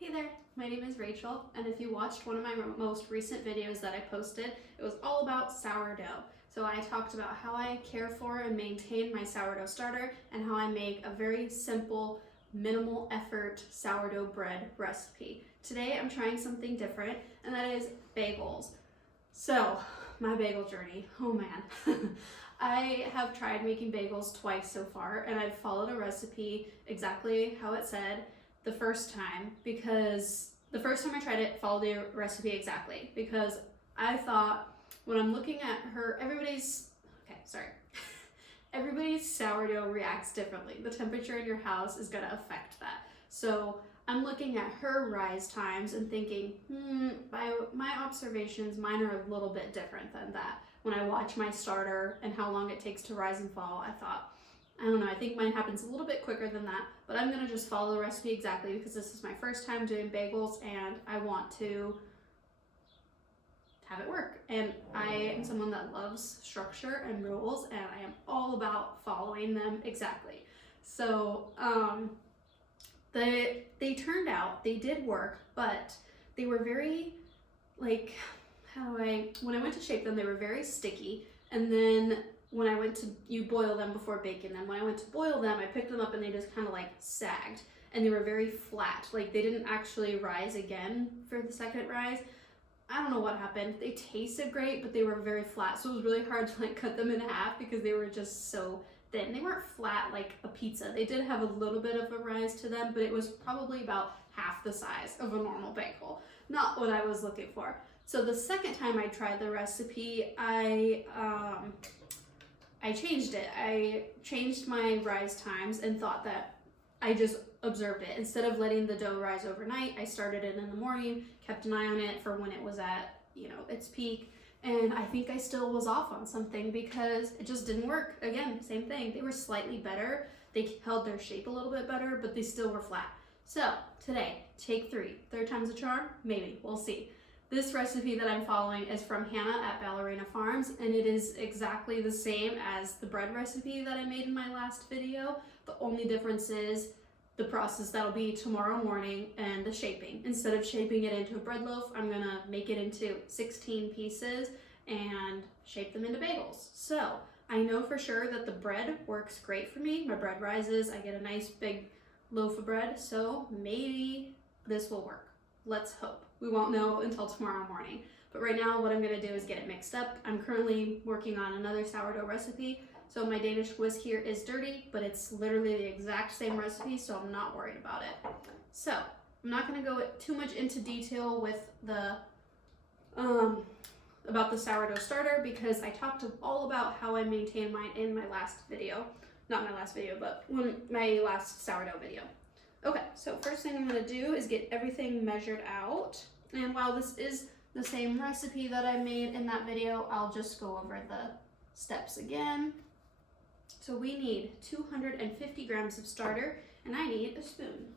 Hey there, my name is Rachel, and if you watched one of my most recent videos that I posted, it was all about sourdough. So I talked about how I care for and maintain my sourdough starter and how I make a very simple, minimal effort sourdough bread recipe. Today I'm trying something different, and that is bagels. So, my bagel journey, oh man. I have tried making bagels twice so far, and I've followed a recipe exactly how it said the first time, because the first time I tried it, followed the recipe exactly, because I thought when I'm looking at her, everybody's sourdough reacts differently. The temperature in your house is going to affect that. So I'm looking at her rise times and thinking, by my observations, mine are a little bit different than that. When I watch my starter and how long it takes to rise and fall, I thought, I don't know, I think mine happens a little bit quicker than that, but I'm gonna just follow the recipe exactly because this is my first time doing bagels and I want to have it work. And I am someone that loves structure and rules, and I am all about following them exactly. So they turned out, they did work, but they were very, like, when I went to shape them, they were very sticky, and then when I went to, you boil them before baking them. When I went to boil them, I picked them up and they just kind of like sagged, and they were very flat. Like they didn't actually rise again for the second rise. I don't know what happened. They tasted great, but they were very flat. So it was really hard to like cut them in half because they were just so thin. They weren't flat like a pizza. They did have a little bit of a rise to them, but it was probably about half the size of a normal bagel. Not what I was looking for. So the second time I tried the recipe, I changed it. I changed my rise times and thought that I just observed it. Instead of letting the dough rise overnight, I started it in the morning, kept an eye on it for when it was at, its peak. And I think I still was off on something because it just didn't work. Again, same thing. They were slightly better. They held their shape a little bit better, but they still were flat. So today, take 3. Third time's a charm? Maybe. We'll see. This recipe that I'm following is from Hannah at Ballerina Farms, and it is exactly the same as the bread recipe that I made in my last video. The only difference is the process that'll be tomorrow morning and the shaping. Instead of shaping it into a bread loaf, I'm gonna make it into 16 pieces and shape them into bagels. So I know for sure that the bread works great for me. My bread rises, I get a nice big loaf of bread, so maybe this will work. Let's hope. We won't know until tomorrow morning. But right now what I'm gonna do is get it mixed up. I'm currently working on another sourdough recipe. So my Danish whisk here is dirty, but it's literally the exact same recipe, so I'm not worried about it. So I'm not gonna go too much into detail with the about the sourdough starter because I talked all about how I maintain mine in my last video. Not my last video, but my last sourdough video. Okay, so first thing I'm gonna do is get everything measured out. And while this is the same recipe that I made in that video, I'll just go over the steps again. So we need 250 grams of starter, and I need a spoon.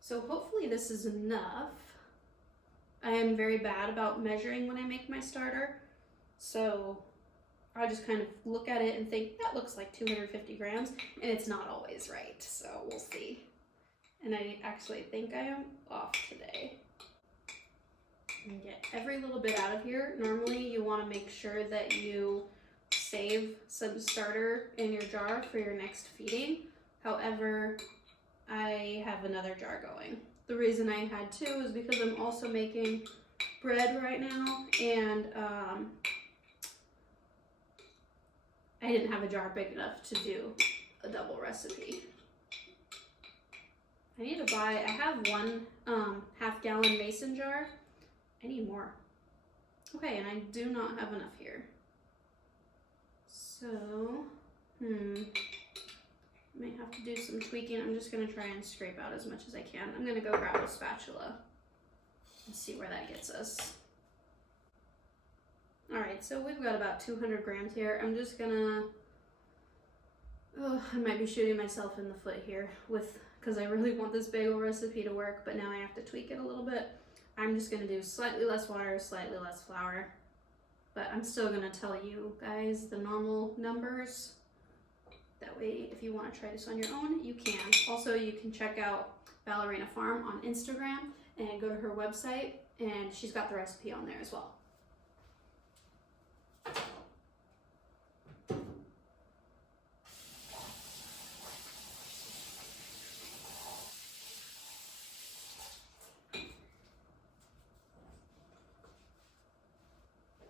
So hopefully this is enough. I am very bad about measuring when I make my starter. So I just kind of look at it and think, that looks like 250 grams, and it's not always right, so we'll see. And I actually think I am off today. And get every little bit out of here. Normally you want to make sure that you save some starter in your jar for your next feeding. However, I have another jar going. The reason I had 2 is because I'm also making bread right now, and I didn't have a jar big enough to do a double recipe. I have one half-gallon mason jar. I need more. Okay, and I do not have enough here. So, might have to do some tweaking. I'm just gonna try and scrape out as much as I can. I'm gonna go grab a spatula and see where that gets us. All right, so we've got about 200 grams here. I'm just gonna, I might be shooting myself in the foot here because I really want this bagel recipe to work, but now I have to tweak it a little bit. I'm just gonna do slightly less water, slightly less flour. but I'm still gonna tell you guys the normal numbers. That way, if you want to try this on your own, you can. Also, you can check out Ballerina Farm on Instagram and go to her website, and she's got the recipe on there as well.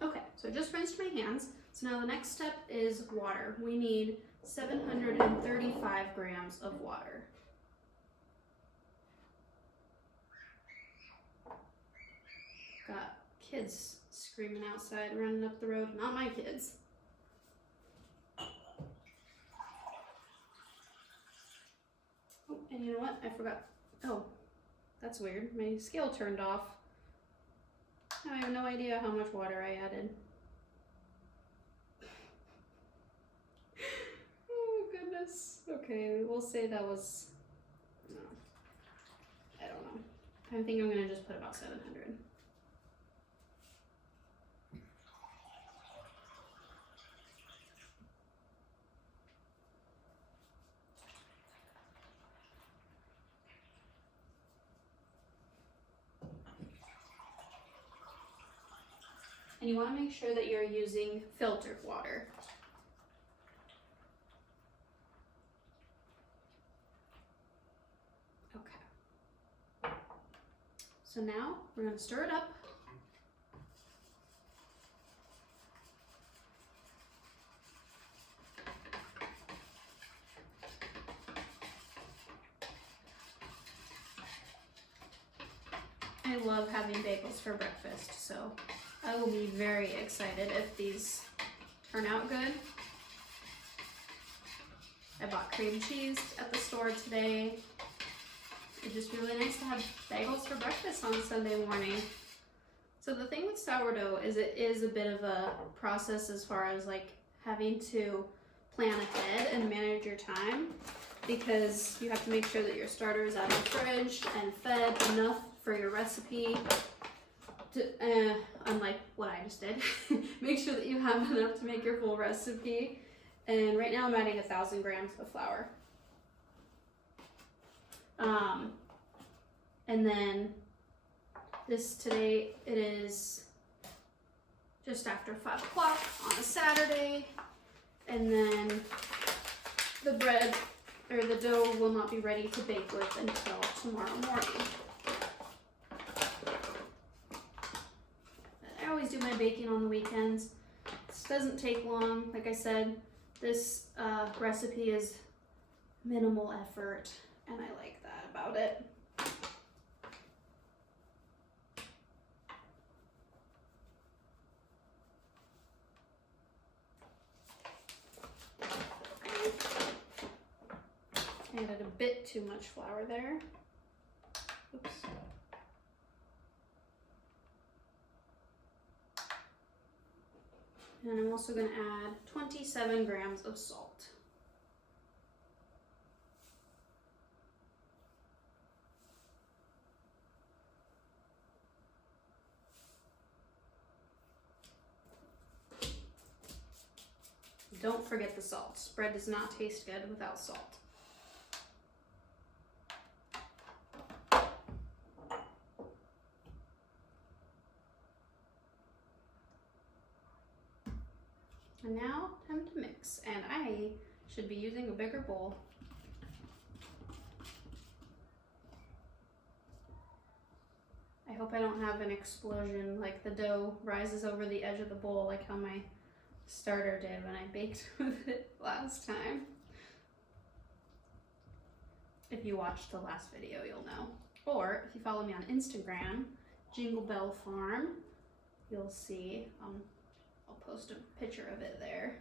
Okay, so I just rinsed my hands. So now the next step is water. We need 735 grams of water. Got kids screaming outside, running up the road. Not my kids. Oh, and you know what? I forgot. Oh, that's weird. My scale turned off. I have no idea how much water I added. Oh, goodness. Okay, we'll say that was, no, I don't know. I think I'm gonna just put about 700. And you want to make sure that you're using filtered water. Okay. So now we're going to stir it up. I love having bagels for breakfast, so I will be very excited if these turn out good. I bought cream cheese at the store today. It'd just be really nice to have bagels for breakfast on Sunday morning. So the thing with sourdough is it is a bit of a process as far as like having to plan ahead and manage your time, because you have to make sure that your starter is out of the fridge and fed enough for your recipe. Unlike what I just did, make sure that you have enough to make your full recipe. And right now I'm adding 1,000 grams of flour. And then today it is just after 5 o'clock on a Saturday, and then the bread or the dough will not be ready to bake with until tomorrow morning. I always do my baking on the weekends. This doesn't take long. Like I said, this recipe is minimal effort, and I like that about it. Added a bit too much flour there. Oops. And I'm also going to add 27 grams of salt. Don't forget the salt. Bread does not taste good without salt. And now, time to mix. And I should be using a bigger bowl. I hope I don't have an explosion like the dough rises over the edge of the bowl like how my starter did when I baked with it last time. If you watched the last video, you'll know. Or if you follow me on Instagram, Jingle Bell Farm, you'll see. I'll post a picture of it there.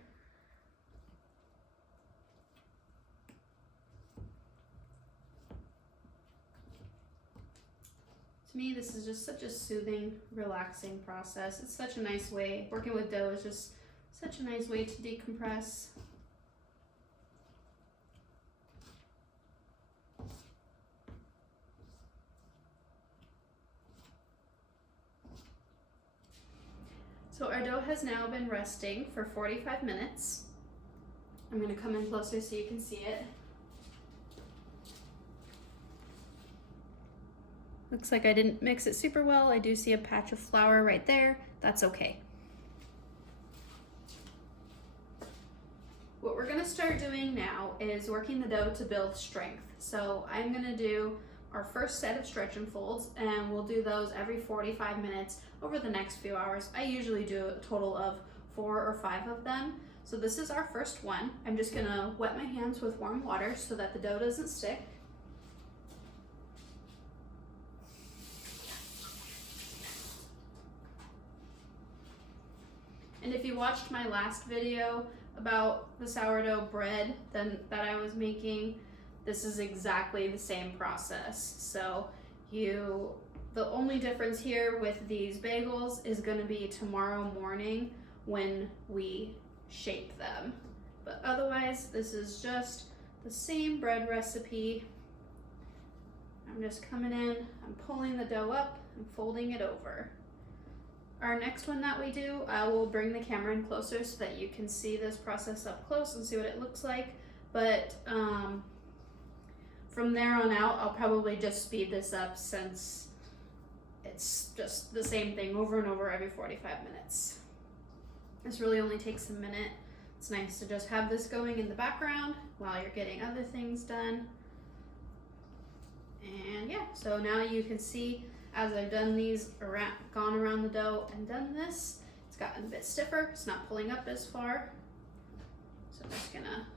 To me, this is just such a soothing, relaxing process. It's such a nice way. Working with dough is just such a nice way to decompress. So our sourdough has now been resting for 45 minutes. I'm gonna come in closer so you can see it. Looks like I didn't mix it super well. I do see a patch of flour right there. That's okay. What we're gonna start doing now is working the dough to build strength. So I'm gonna do our first set of stretch and folds, and we'll do those every 45 minutes over the next few hours. I usually do a total of 4 or 5 of them. So this is our first one. I'm just gonna wet my hands with warm water so that the dough doesn't stick. And if you watched my last video about the sourdough bread that I was making, this is exactly the same process. So the only difference here with these bagels is gonna be tomorrow morning when we shape them. But otherwise, this is just the same bread recipe. I'm just coming in, I'm pulling the dough up and folding it over. Our next one that we do, I will bring the camera in closer so that you can see this process up close and see what it looks like. But from there on out, I'll probably just speed this up since it's just the same thing over and over every 45 minutes. This really only takes a minute. It's nice to just have this going in the background while you're getting other things done. And yeah, so now you can see as I've done these, gone around the dough and done this, it's gotten a bit stiffer. It's not pulling up as far. So I'm just gonna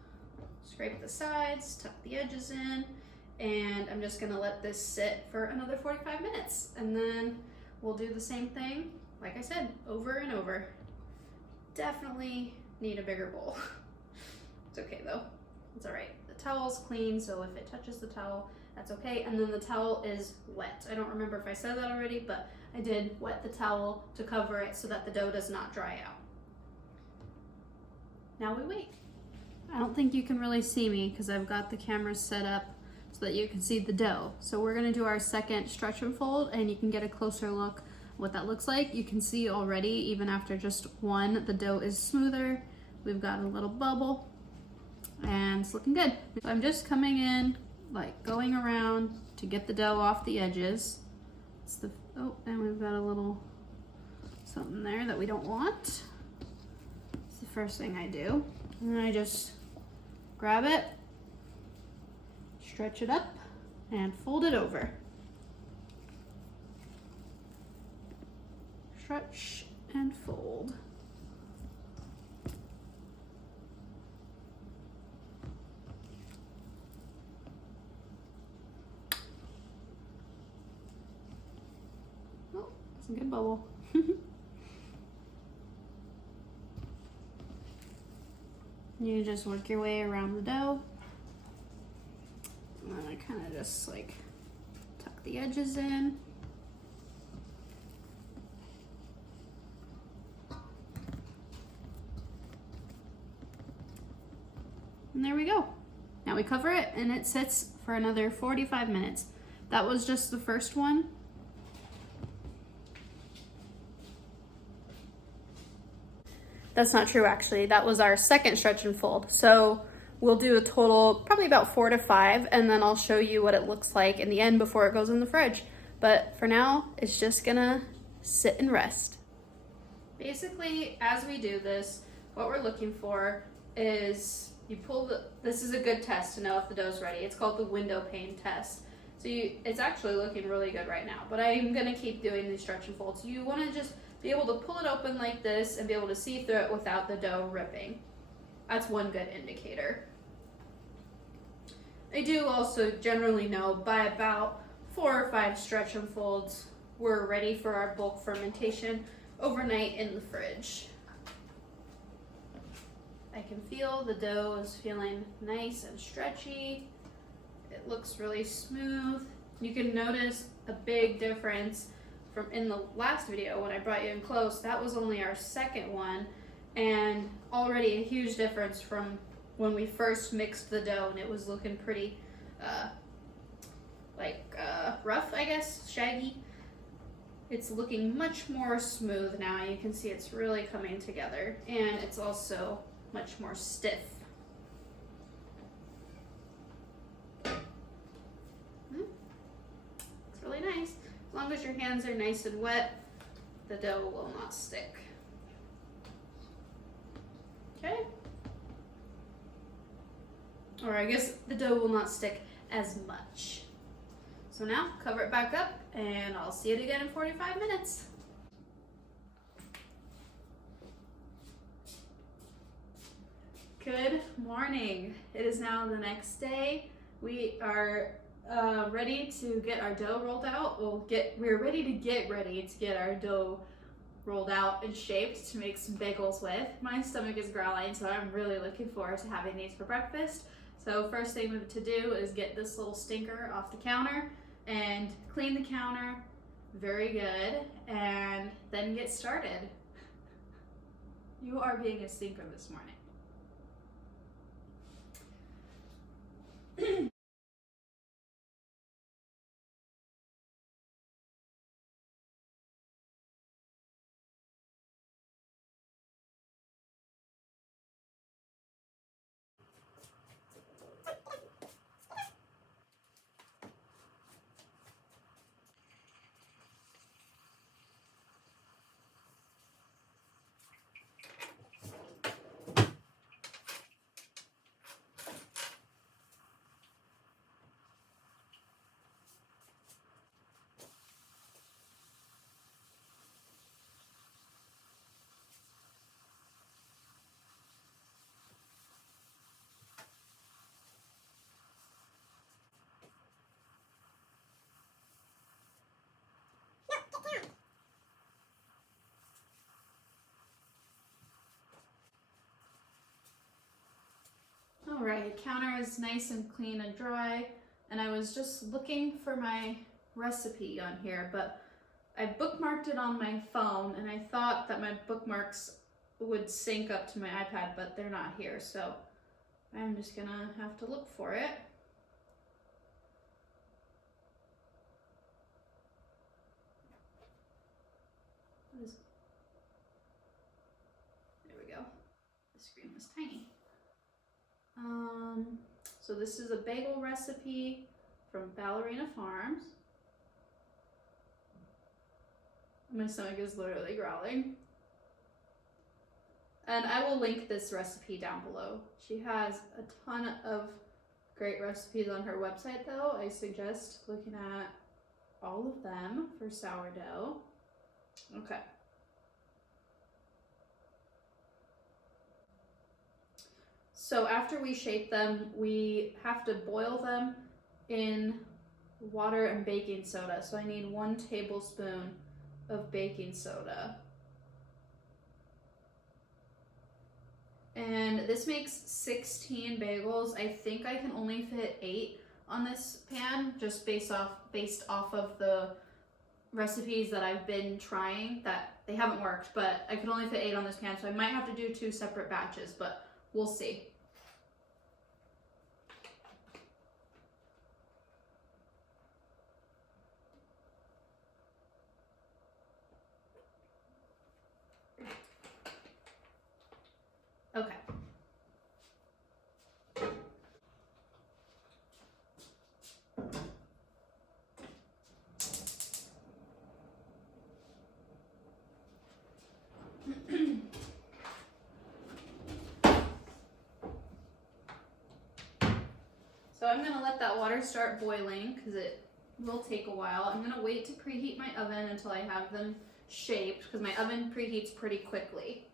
scrape the sides, tuck the edges in, and I'm just gonna let this sit for another 45 minutes. And then we'll do the same thing, like I said, over and over. Definitely need a bigger bowl. It's okay though, it's all right. The towel's clean, so if it touches the towel, that's okay. And then the towel is wet. I don't remember if I said that already, but I did wet the towel to cover it so that the dough does not dry out. Now we wait. I don't think you can really see me because I've got the camera set up so that you can see the dough. So we're gonna do our second stretch and fold, and you can get a closer look what that looks like. You can see already, even after just one, the dough is smoother. We've got a little bubble and it's looking good. So I'm just coming in, like going around to get the dough off the edges. Oh, and we've got a little something there that we don't want. It's the first thing I do. And then I just grab it, stretch it up, and fold it over. Stretch and fold. Oh, that's a good bubble. You just work your way around the dough. And then I kind of just like tuck the edges in. And there we go. Now we cover it and it sits for another 45 minutes. That was just the first one. That's not true actually. That was our second stretch and fold. So we'll do a total, probably about 4 to 5, and then I'll show you what it looks like in the end before it goes in the fridge. But for now, it's just gonna sit and rest. Basically, as we do this, what we're looking for is you pull this is a good test to know if the dough's ready. It's called the window pane test. So it's actually looking really good right now, but I'm gonna keep doing these stretch and folds. You wanna just be able to pull it open like this and be able to see through it without the dough ripping. That's one good indicator. I do also generally know by about 4 or 5 stretch and folds, we're ready for our bulk fermentation overnight in the fridge. I can feel the dough is feeling nice and stretchy. It looks really smooth. You can notice a big difference from in the last video when I brought you in close. That was only our second one, and already a huge difference from when we first mixed the dough and it was looking pretty rough, I guess, shaggy. It's looking much more smooth now. You can see it's really coming together, and it's also much more stiff. It's really nice. As long as your hands are nice and wet, the dough will not stick. Okay? Or I guess the dough will not stick as much. So now cover it back up and I'll see it again in 45 minutes. Good morning. It is now the next day. We are ready to get our dough rolled out. We're ready to get our dough rolled out and shaped to make some bagels with. My stomach is growling, so I'm really looking forward to having these for breakfast. So first thing we have to do is get this little stinker off the counter and clean the counter very good, and then get started. You are being a stinker this morning. All right, counter is nice and clean and dry, and I was just looking for my recipe on here, but I bookmarked it on my phone, and I thought that my bookmarks would sync up to my iPad, but they're not here, so I'm just gonna have to look for it. There we go. The screen was tiny. So this is a bagel recipe from Ballerina Farms. My stomach is literally growling. And I will link this recipe down below. She has a ton of great recipes on her website though. I suggest looking at all of them for sourdough. Okay. So after we shape them, we have to boil them in water and baking soda. So I need 1 tablespoon of baking soda. And this makes 16 bagels. I think I can only fit 8 on this pan, just based off of the recipes that I've been trying that they haven't worked, but I could only fit 8 on this pan, so I might have to do 2 separate batches, but we'll see. Okay. So I'm gonna let that water start boiling because it will take a while. I'm gonna wait to preheat my oven until I have them shaped because my oven preheats pretty quickly.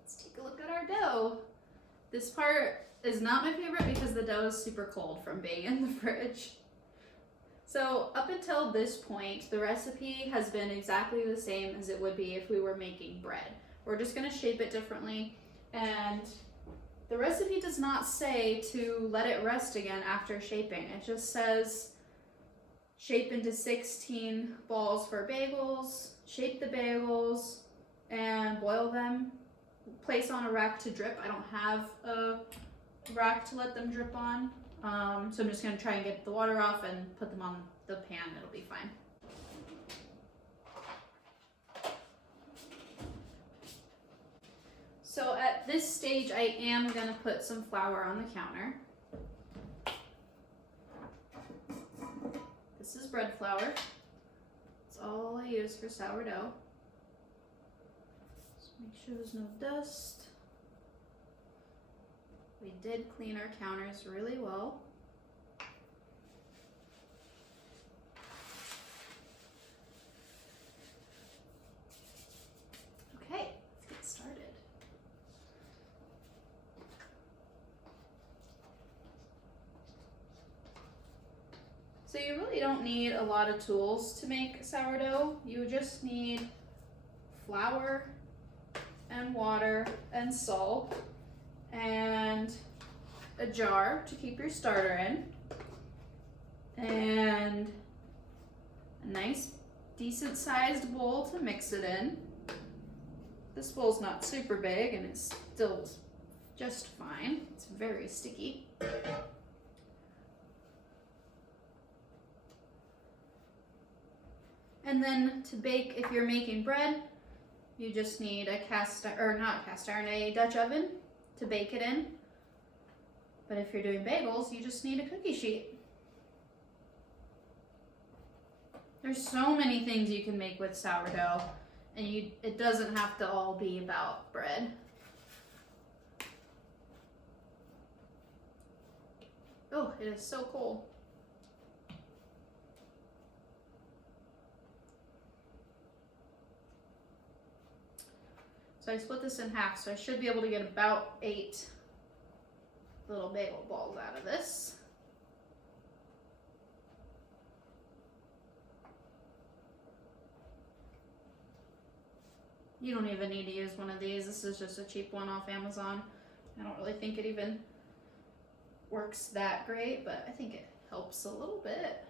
Let's take a look at our dough. This part is not my favorite because the dough is super cold from being in the fridge. So up until this point, the recipe has been exactly the same as it would be if we were making bread. We're just gonna shape it differently, and the recipe does not say to let it rest again after shaping. It just says shape into 16 balls for bagels, shape the bagels, and boil them. Place on a rack to drip. I don't have a rack to let them drip on. So I'm just gonna try and get the water off and put them on the pan. It'll be fine. So at this stage, I am gonna put some flour on the counter. This is bread flour. It's all I use for sourdough. Just make sure there's no dust. We did clean our counters really well. Okay, let's get started. So you really don't need a lot of tools to make sourdough. You just need flour and water and salt and a jar to keep your starter in and a nice decent sized bowl to mix it in. This bowl's not super big and it's still just fine. It's very sticky. And then to bake, if you're making bread, you just need a a Dutch oven to bake it in. But if you're doing bagels, you just need a cookie sheet. There's so many things you can make with sourdough, and it doesn't have to all be about bread. Oh, it is so cold. So I split this in half, so I should be able to get about 8 little bagel balls out of this. You don't even need to use one of these. This is just a cheap one off Amazon. I don't really think it even works that great, but I think it helps a little bit.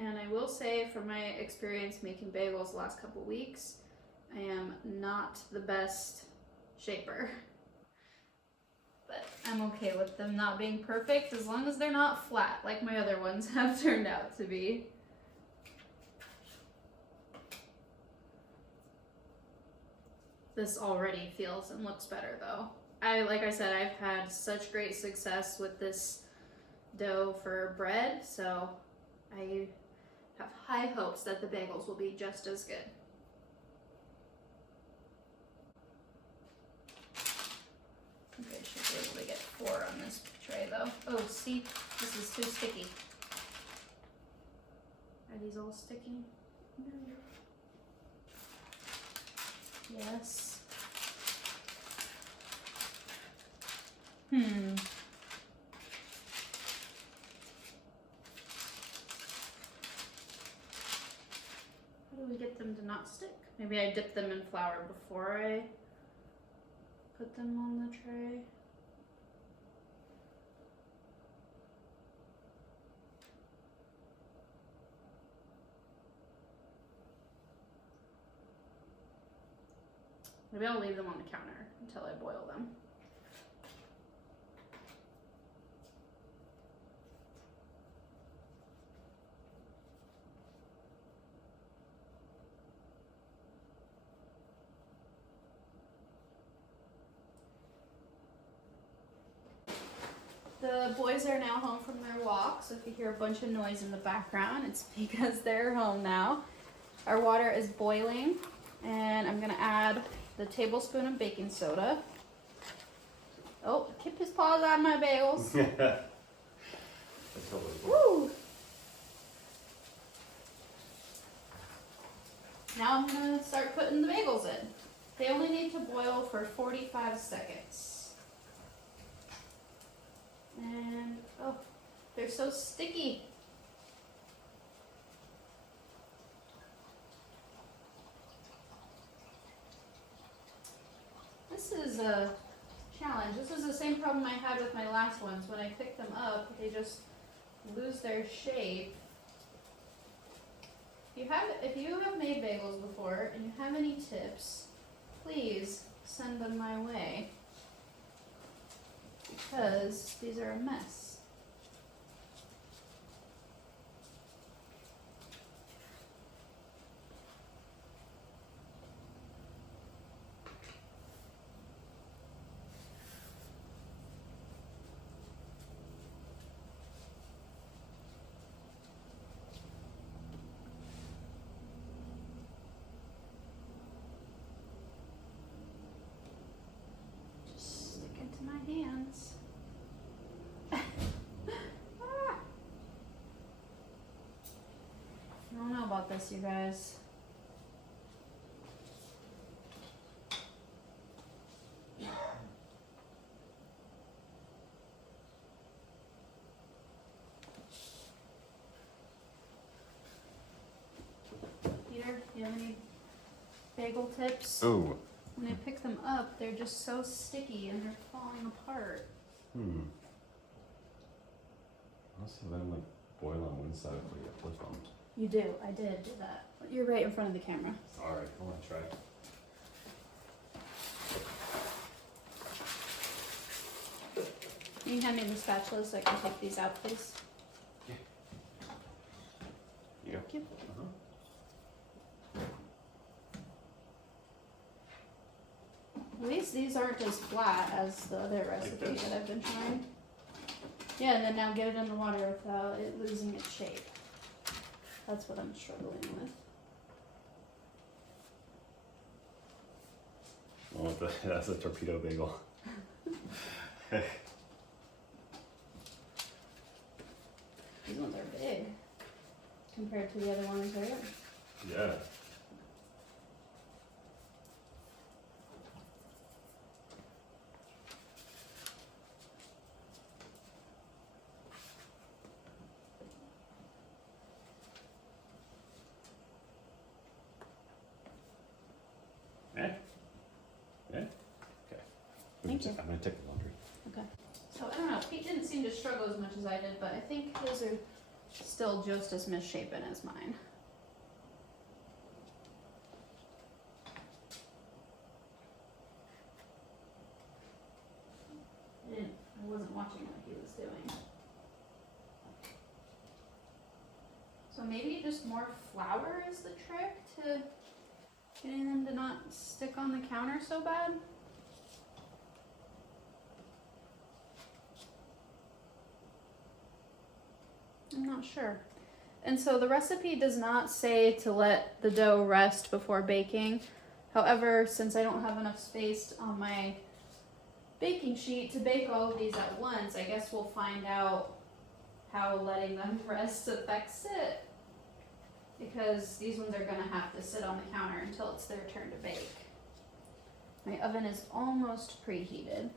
And I will say, from my experience making bagels the last couple weeks, I am not the best shaper. But I'm okay with them not being perfect as long as they're not flat like my other ones have turned out to be. This already feels and looks better though. Like I said, I've had such great success with this dough for bread, so I have high hopes that the bagels will be just as good. Okay, I should be able to get 4 on this tray though. Oh, see, this is too sticky. Are these all sticky? No. Yes. How do we get them to not stick? Maybe I dip them in flour before I put them on the tray. Maybe I'll leave them on the counter until I boil them. The boys are now home from their walk, so if you hear a bunch of noise in the background, it's because they're home now. Our water is boiling, and I'm gonna add the tablespoon of baking soda. Oh, keep his paws out of my bagels. Woo! Now I'm gonna start putting the bagels in. They only need to boil for 45 seconds. And, oh, they're so sticky. This is a challenge. This is the same problem I had with my last ones. When I pick them up, they just lose their shape. If you have made bagels before and you have any tips, please send them my way, because these are a mess. My hands. I don't know about this, you guys. Peter, you have any bagel tips? Oh. When I pick them up, they're just so sticky and they're falling apart. Also, then like boil on one side before you flip them. You do. I did do that. You're right in front of the camera. All right, I want to try. Can you hand me the spatula so I can take these out, please? Yeah. You go. Thank you. At least these aren't as flat as the other recipe that I've been trying. Yeah, and then now get it in the water without it losing its shape. That's what I'm struggling with. Oh, that's a torpedo bagel. These ones are big compared to the other ones, right? Yeah. Thank you. I'm gonna take the laundry. Okay. So I don't know. Pete didn't seem to struggle as much as I did, but I think his are still just as misshapen as mine. I wasn't watching what he was doing. So maybe just more flour is the trick to getting them to not stick on the counter so bad. I'm not sure. And so the recipe does not say to let the dough rest before baking. However, since I don't have enough space on my baking sheet to bake all of these at once, I guess we'll find out how letting them rest affects it. Because these ones are going to have to sit on the counter until it's their turn to bake. My oven is almost preheated.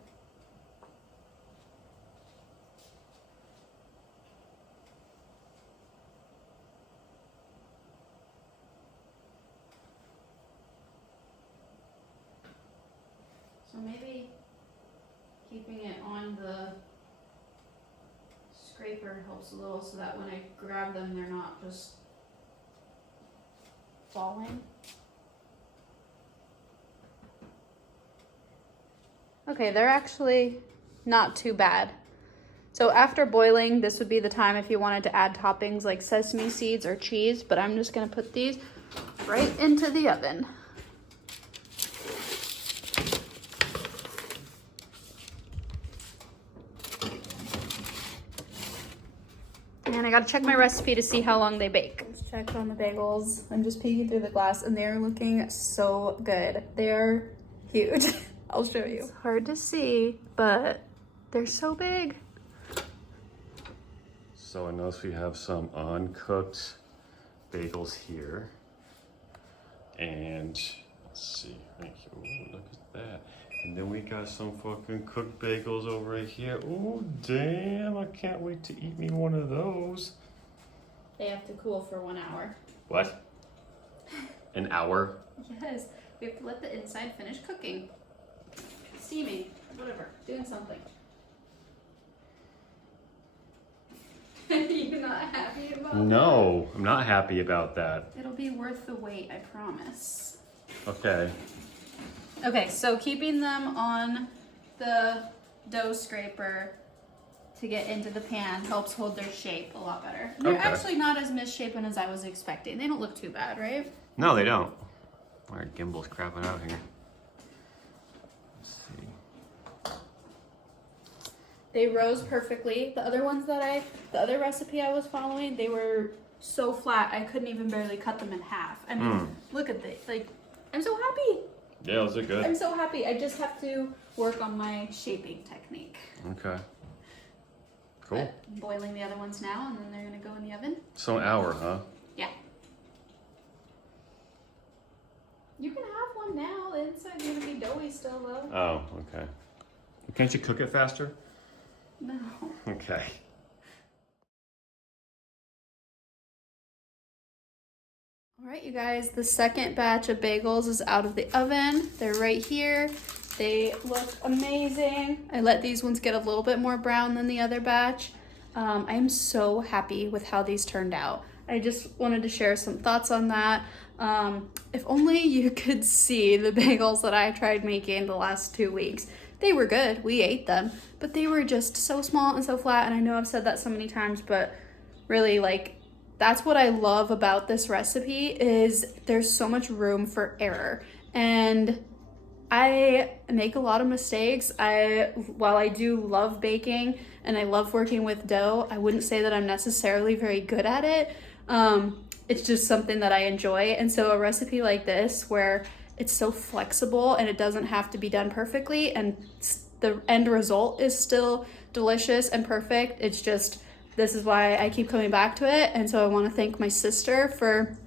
So maybe keeping it on the scraper helps a little so that when I grab them, they're not just falling. Okay, they're actually not too bad. So after boiling, this would be the time if you wanted to add toppings like sesame seeds or cheese, but I'm just gonna put these right into the oven. And I gotta check my recipe to see how long they bake. Let's check on the bagels. I'm just peeking through the glass and they're looking so good. They're huge. I'll show you. It's hard to see, but they're so big. So I notice we have some uncooked bagels here. And let's see, thank you. Ooh, look at that. And then we got some fucking cooked bagels over here. Oh, damn, I can't wait to eat me one of those. They have to cool for 1 hour. What? An hour? Yes, we have to let the inside finish cooking. steaming, whatever, doing something. You're not happy about that? No, I'm not happy about that. It'll be worth the wait, I promise. Okay. Okay, so keeping them on the dough scraper to get into the pan helps hold their shape a lot better. They're Okay. actually not as misshapen as I was expecting. They don't look too bad, right? No, they don't. Our gimbal's crapping out here. Let's see. They rose perfectly. The other recipe I was following, they were so flat I couldn't even barely cut them in half. I mean, look at this. Like, I'm so happy. Yeah, those are good. I'm so happy. I just have to work on my shaping technique. Okay. Cool. But I'm boiling the other ones now, and then they're gonna go in the oven. So an hour, huh? Yeah. You can have one now. The inside's gonna be doughy still, though. Oh, okay. Can't you cook it faster? No. Okay. All right, you guys, the second batch of bagels is out of the oven. They're right here. They look amazing. I let these ones get a little bit more brown than the other batch. I am so happy with how these turned out. I just wanted to share some thoughts on that. If only you could see the bagels that I tried making the last 2 weeks. They were good, we ate them, but they were just so small and so flat, and I know I've said that so many times, but really, like, that's what I love about this recipe is there's so much room for error. And I make a lot of mistakes. While I do love baking and I love working with dough, I wouldn't say that I'm necessarily very good at it. It's just something that I enjoy. And so a recipe like this where it's so flexible and it doesn't have to be done perfectly and the end result is still delicious and perfect, it's just, this is why I keep coming back to it. And so I want to thank my sister for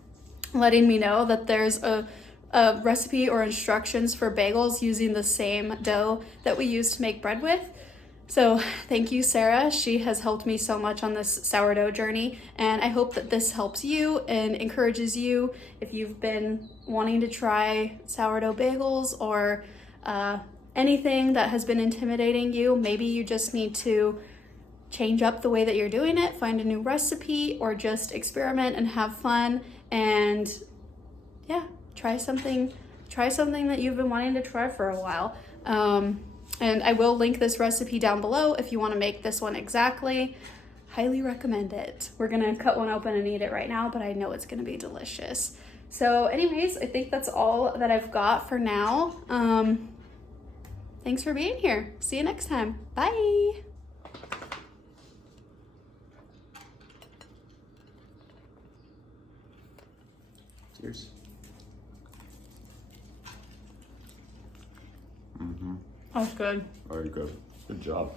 letting me know that there's a recipe or instructions for bagels using the same dough that we use to make bread with. So thank you, Sarah. She has helped me so much on this sourdough journey, and I hope that this helps you and encourages you if you've been wanting to try sourdough bagels or anything that has been intimidating you. Maybe you just need to change up the way that you're doing it, find a new recipe, or just experiment and have fun, and yeah, try something that you've been wanting to try for a while. And I will link this recipe down below if you want to make this one exactly. Highly recommend it. We're gonna cut one open and eat it right now, but I know it's gonna be delicious. So anyways, I think that's all that I've got for now. Thanks for being here. See you next time. Bye. Cheers. That's good. Very good. Good job.